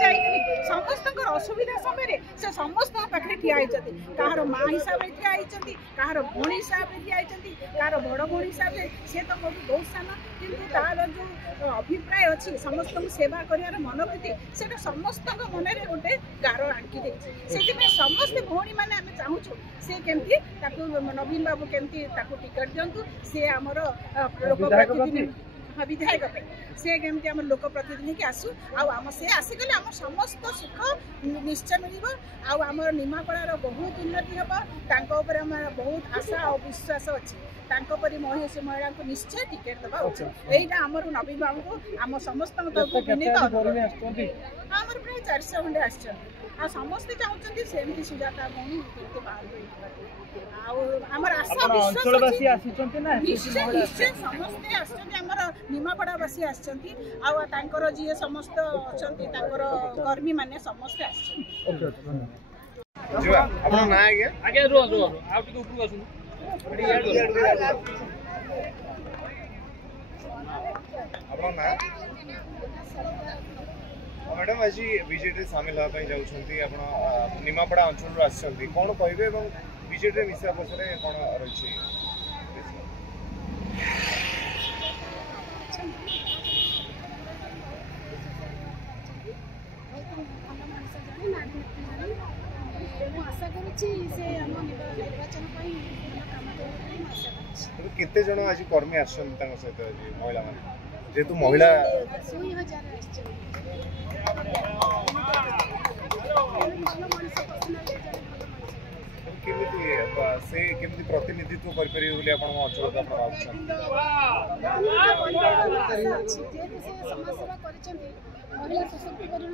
जाइए समस्त असुविधा समय से समस्त पाखे ठिया कहार माँ हिसाब से ठिया कहार भौणी हिसाब से ठिया कहार बड़ भौणी हिसाब से सी तो मोट बहुत सान कि तार जो अभिप्राय अच्छी समस्त सेवा कर मनोवृत्ति से समस्त मन में गोटे गार आंकी से समस्त भौणी मैंने आम चाहूँ सी केमती नवीन बाबू केमती टिकट दिंतु सी आमर लोक हाँ विधायक सी केमती आम लोक प्रतिनिधि की आसू आम से आसिकले आम समस्त सुख निश्चय मिल आम निमापड़ार बहुत उन्नति हम बहुत आशा और विश्वास अच्छी परी महिला को निश्चय टिकेट देवा उचित यहीटा आमर नवीन बाबू को आम समस्त विनीत आमर प्राय 400 खंडे आ समस्ते चाहते सेमती सुजाता भौणी आमर आशा विश्वास निश्चय निश्चय समस्ते आमर निमापड़ावासी आर जी समस्त अच्छा कर्मी मैंने समस्ते मैडम आज बीजेडी सामिल होगा जाऊँगी आप निमापड़ा अंचल आसछंती कौन कहे बीजेडी विषय पछरे कौन रही आशा केते जन आज कर्मी आसछंती सहित महिला जेहेतु महिला केमती प्रतिनिधित्व कर अंचल महिला सशक्तिकरण